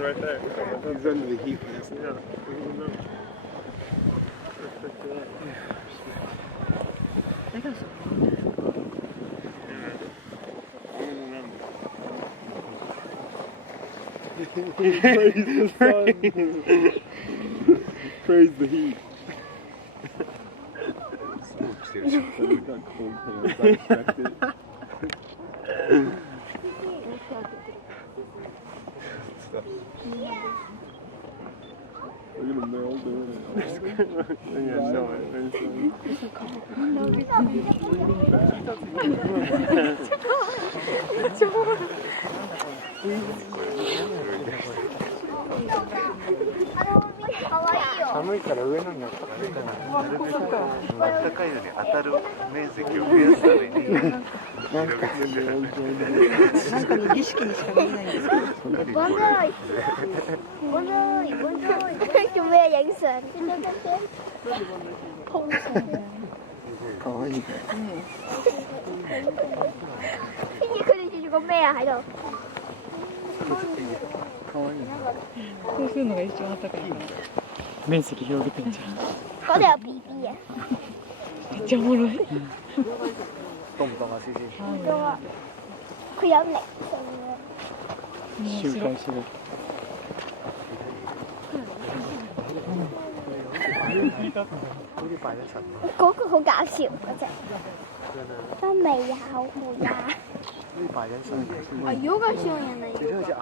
right there. He's under the heat for this. Yeah. Praise the sun. Praise the heat. 寒いから上なんだったらね、なるべく暖かいのに当たる面積を増やすためになんか儀式にしか見えないんですけど。做咩影相？かわいいね。佢哋住住個咩啊喺度？かわいいね。こうするのが一番暖かいから。面積広げてんじ嗰度有 B B 啊！めっちゃおもろい。凍唔凍啊？C C。好多啊！佢有力ゃん。周回してる。嗰個好搞笑嗰隻，都未有冇呀？呢排緊相。啊，有個小人嚟。你睇佢隻眼。